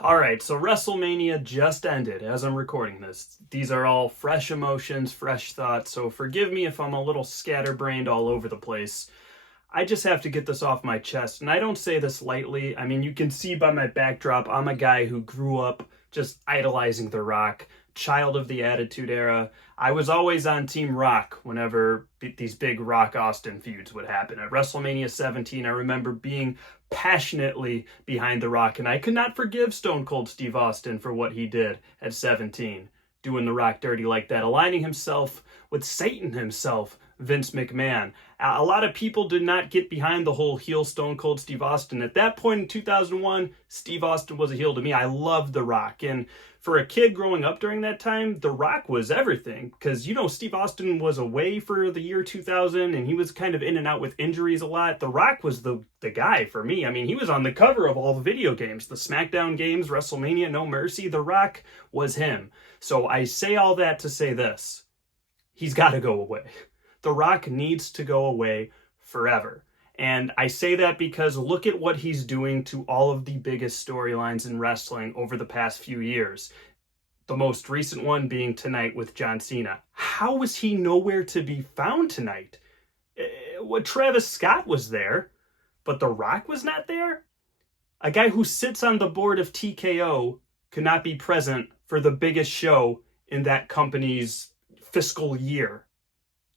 All right, so WrestleMania just ended as I'm recording this. These are all fresh emotions, fresh thoughts, so forgive me if I'm a little scatterbrained all over the place. I just have to get this off my chest, and I don't say this lightly. I mean, you can see by my backdrop, I'm a guy who grew up just idolizing The Rock, child of the Attitude Era. I was always on Team Rock whenever these big Rock Austin feuds would happen. At WrestleMania 17, I remember being passionately behind The Rock, and I could not forgive Stone Cold Steve Austin for what he did at 17, doing The Rock dirty like that, aligning himself with Satan himself, Vince McMahon. A lot of people did not get behind the whole heel Stone Cold Steve Austin. At that point in 2001, Steve Austin was a heel to me. I loved The Rock. And for a kid growing up during that time, The Rock was everything. Because, Steve Austin was away for the year 2000, and he was kind of in and out with injuries a lot. The Rock was the guy for me. I mean, he was on the cover of all the video games, the SmackDown games, WrestleMania, No Mercy. The Rock was him. So I say all that to say this. He's got to go away. The Rock needs to go away forever. And I say that because look at what he's doing to all of the biggest storylines in wrestling over the past few years. The most recent one being tonight with John Cena. How was he nowhere to be found tonight? Travis Scott was there, but The Rock was not there? A guy who sits on the board of TKO could not be present for the biggest show in that company's fiscal year.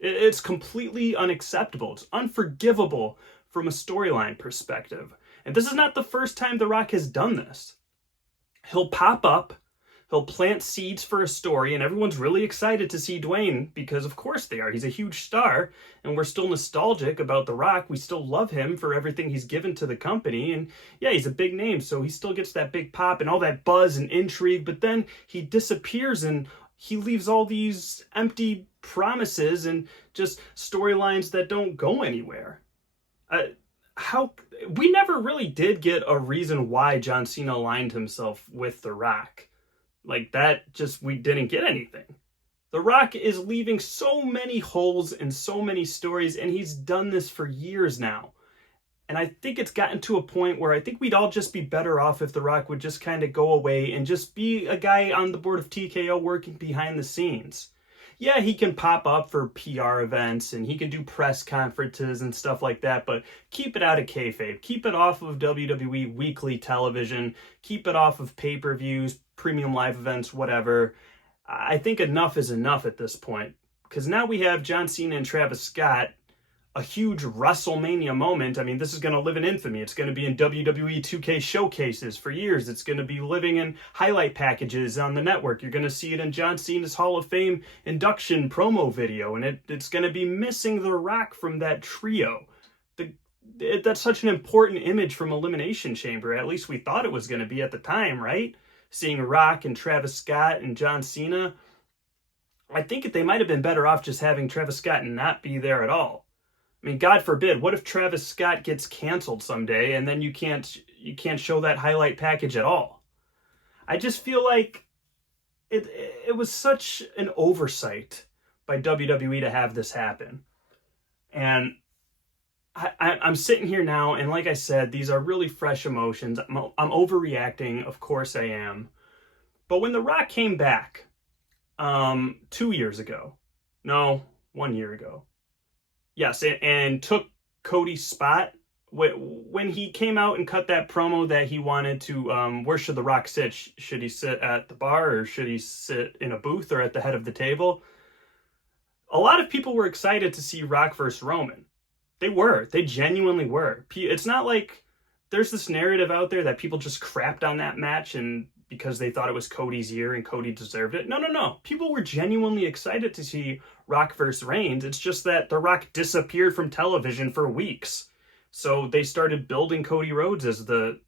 It's completely unacceptable. It's unforgivable from a storyline perspective. And this is not the first time The Rock has done this. He'll pop up, he'll plant seeds for a story, and everyone's really excited to see Dwayne because of course they are. He's a huge star, and we're still nostalgic about The Rock. We still love him for everything he's given to the company. And yeah, he's a big name, so he still gets that big pop and all that buzz and intrigue, but then he disappears and he leaves all these empty promises and just storylines that don't go anywhere. We never really did get a reason why John Cena aligned himself with The Rock. Like that, we didn't get anything. The Rock is leaving so many holes in so many stories, and he's done this for years now. And I think it's gotten to a point where I think we'd all just be better off if The Rock would just kind of go away and just be a guy on the board of TKO working behind the scenes. Yeah, he can pop up for PR events and he can do press conferences and stuff like that, but keep it out of kayfabe. Keep it off of WWE weekly television. Keep it off of pay-per-views, premium live events, whatever. I think enough is enough at this point, because now we have John Cena and Travis Scott, a huge WrestleMania moment. I mean, this is going to live in infamy. It's going to be in WWE 2K showcases for years. It's going to be living in highlight packages on the network. You're going to see it in John Cena's Hall of Fame induction promo video, and it's going to be missing The Rock from that trio. That's such an important image from Elimination Chamber. At least we thought it was going to be at the time, right? Seeing Rock and Travis Scott and John Cena. I think they might have been better off just having Travis Scott not be there at all. I mean, God forbid, what if Travis Scott gets canceled someday and then you can't show that highlight package at all? I just feel like it was such an oversight by WWE to have this happen. And I'm sitting here now, and like I said, these are really fresh emotions. I'm overreacting, of course I am. But when The Rock came back 2 years ago, no, 1 year ago, yes, and took Cody's spot. When he came out and cut that promo that he wanted to, where should The Rock sit? Should he sit at the bar, or should he sit in a booth, or at the head of the table? A lot of people were excited to see Rock versus Roman. They genuinely were. It's not like there's this narrative out there that people just crapped on that match and because they thought it was Cody's year and Cody deserved it. No. People were genuinely excited to see Rock versus Reigns. It's just that The Rock disappeared from television for weeks. So they started building Cody Rhodes as the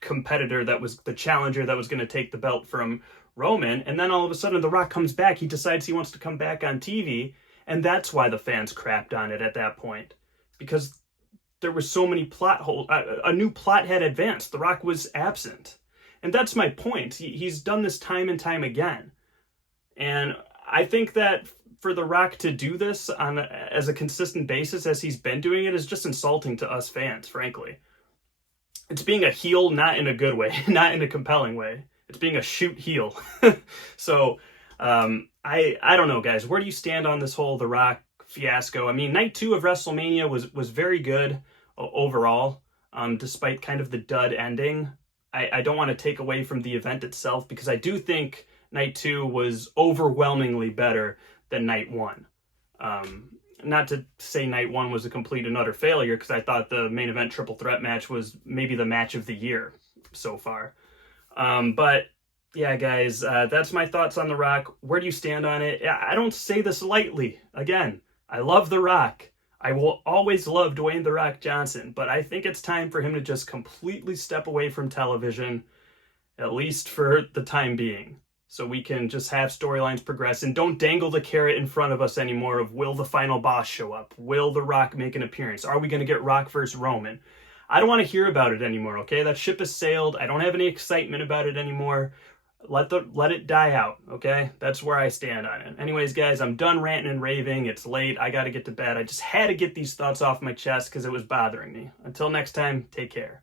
competitor that was the challenger that was going to take the belt from Roman. And then all of a sudden The Rock comes back. He decides he wants to come back on TV. And that's why the fans crapped on it at that point. Because there were so many plot holes. A new plot had advanced. The Rock was absent. And that's my point. He's done this time and time again. And I think that for The Rock to do this as a consistent basis as he's been doing it is just insulting to us fans, frankly. it's being a heel, not in a good way, not in a compelling way. It's being a shoot heel. So I don't know, guys. Where do you stand on this whole The Rock fiasco? I mean, night 2 of WrestleMania was very good overall, despite kind of the dud ending. I don't want to take away from the event itself, because I do think night 2 was overwhelmingly better than night 1. Not to say night 1 was a complete and utter failure, because I thought the main event triple threat match was maybe the match of the year so far. But yeah, guys, that's my thoughts on The Rock. Where do you stand on it? I don't say this lightly. Again, I love The Rock. I will always love Dwayne The Rock Johnson, but I think it's time for him to just completely step away from television, at least for the time being, so we can just have storylines progress and don't dangle the carrot in front of us anymore of, will the final boss show up? Will The Rock make an appearance? Are we going to get Rock versus Roman? I don't want to hear about it anymore, okay? That ship has sailed. I don't have any excitement about it anymore. Let it die out, okay? That's where I stand on it. Anyways, guys, I'm done ranting and raving. It's late. I got to get to bed. I just had to get these thoughts off my chest because it was bothering me. Until next time, take care.